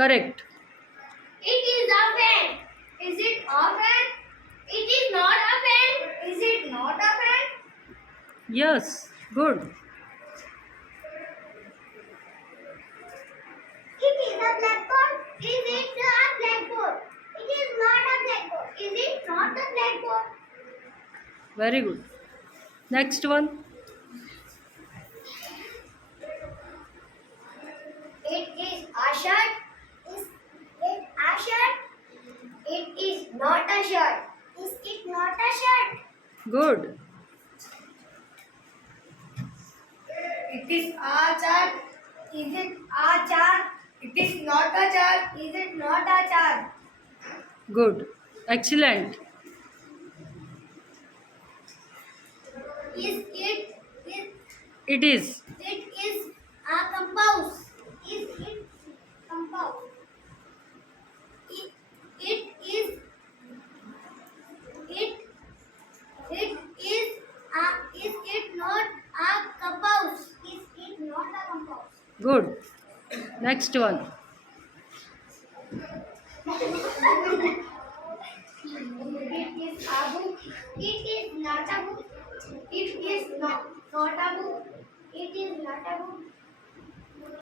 Correct. It is a fan. Is it a fan? It is not a fan. Is it not a fan? Yes. Good. It is a blackboard. Is it a blackboard? It is not a blackboard. Is it not a blackboard? Very good. Next one. It is a shirt. Is it a shirt? It is not a shirt. Is it not a shirt? Good. It is a chart. Is it a chart? It is not a chart. Is it not a chart? Good. Excellent. It It is. a compound. Is it compound? It is it it is it not a compound? Is it not a compound? Good. Next one. It is a book. It is not a book. It is not a book. It is not a book.